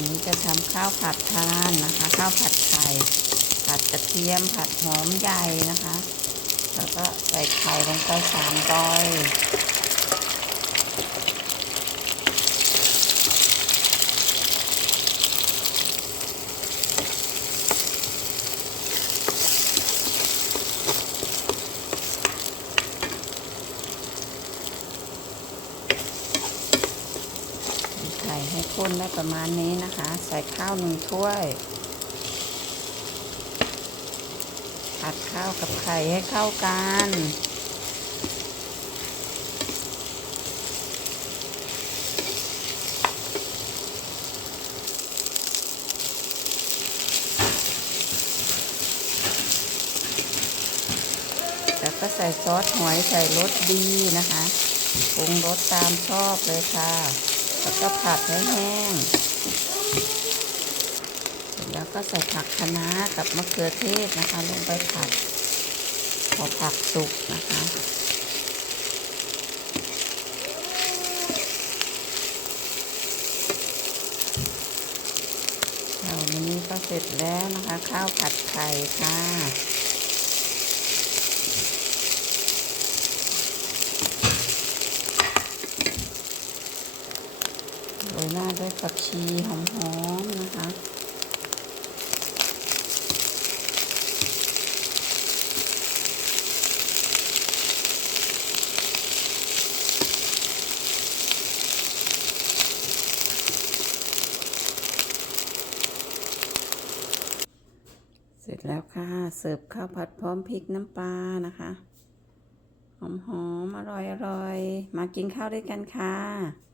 อันนี้จะทำข้าวผัดทานนะคะ ข้าวผัดไข่ ผัดกระเทียม ผัดหอมใหญ่นะคะ แล้วก็ใส่ไข่ลงไปสามดอย ไข่ให้ข้นได้ประมาณนี้นะคะ ใส่ข้าวหนึ่งถ้วย ผัดข้าวกับไข่ให้เข้ากันแล้วก็ใส่ซอสหอยใส่รสดีนะคะปรุงรสตามชอบเลยค่ะ แล้วก็ผัดให้แห้ง แล้วก็ใส่ผักคะน้ากับมะเขือเทศนะคะ ลงไปผัด พอผักสุกนะคะแถวนี้ก็เสร็จแล้วนะคะ ข้าวผัดไข่ค่ะ โรย หน้าด้วยผักชีหอมๆนะคะ เสร็จแล้วค่ะ เสิร์ฟข้าวผัดพร้อมพริกน้ำปลานะคะ หอมๆอร่อยๆ มากินข้าวด้วยกันค่ะ